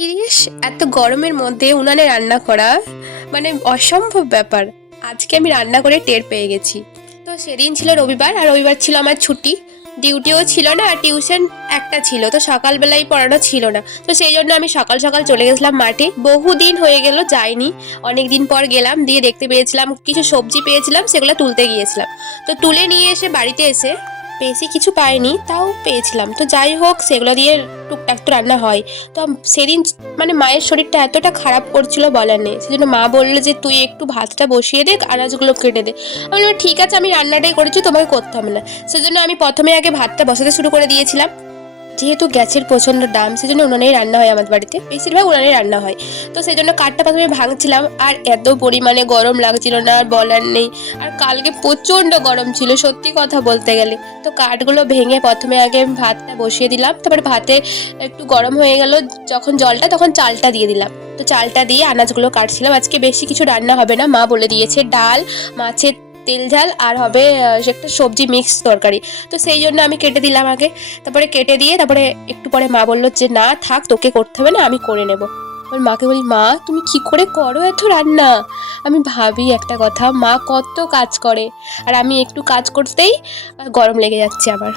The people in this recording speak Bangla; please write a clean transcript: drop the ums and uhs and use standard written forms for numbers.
ইস! এত গরমের মধ্যে উনানে রান্না করা মানে অসম্ভব ব্যাপার। আজকে আমি রান্না করে টের পেয়ে গেছি। তো সেদিন ছিল রবিবার, আর রবিবার ছিল আমার ছুটি। ডিউটিও ছিল না, আর টিউশন একটা ছিল, তো সকালবেলায় পড়ানো ছিল না। তো সেই জন্য আমি সকাল সকাল চলে গেছিলাম মাঠে। বহুদিন হয়ে গেল যাইনি, অনেক দিন পর গেলাম। দিয়ে দেখতে পেয়েছিলাম কিছু সবজি পেয়েছিলাম, সেগুলো তুলতে গিয়েছিলাম। তো তুলে নিয়ে এসে বাড়িতে এসে বেশি কিছু পাইনি, তাও পেয়েছিলাম। তো যাই হোক, সেগুলো দিয়ে টুকটাক তো রান্না হয়। তো সেদিন মানে মায়ের শরীরটা এতটা খারাপ করছিল বলার নেই, সেজন্য মা বললো যে তুই একটু ভাতটা বসিয়ে দে, আনাজগুলো কেটে দে। আমি বললাম ঠিক আছে, আমি রান্নাটাই করেছি, তোমাকে করতে হবে না। সেজন্য আমি প্রথমে আগে ভাতটা বসাতে শুরু করে দিয়েছিলাম। যেহেতু গ্যাসের প্রচণ্ড দাম, সেজন্য উনানেই রান্না হয় আমার বাড়িতে, বেশিরভাগ উনানেই রান্না হয়। তো সেই জন্য কাঠটা প্রথমে ভাঙছিলাম, আর এত পরিমাণে গরম লাগছিল না আর বলার নেই। আর কালকে প্রচণ্ড গরম ছিল সত্যি কথা বলতে গেলে। তো কাঠগুলো ভেঙে প্রথমে আগে আমি ভাতটা বসিয়ে দিলাম, তারপরে ভাতে একটু গরম হয়ে গেল যখন জলটা, তখন চালটা দিয়ে দিলাম। তো চালটা দিয়ে আনাজগুলো কাটছিলাম। আজকে বেশি কিছু রান্না হবে না, মা বলে দিয়েছে ডাল, মাছের তেল ঝাল, আর হবে একটা সবজি মিক্স তরকারি। তো সেই জন্য আমি কেটে দিলাম আগে। তারপরে কেটে দিয়ে তারপরে একটু পরে মা বললো যে না থাক, তোকে করতে হবে না, আমি করে নেব। আমার মাকে বলি, মা তুমি কি করে করো এত রান্না? আমি ভাবি একটা কথা, মা কত কাজ করে, আর আমি একটু কাজ করতেই গরম লেগে যাচ্ছে আমার।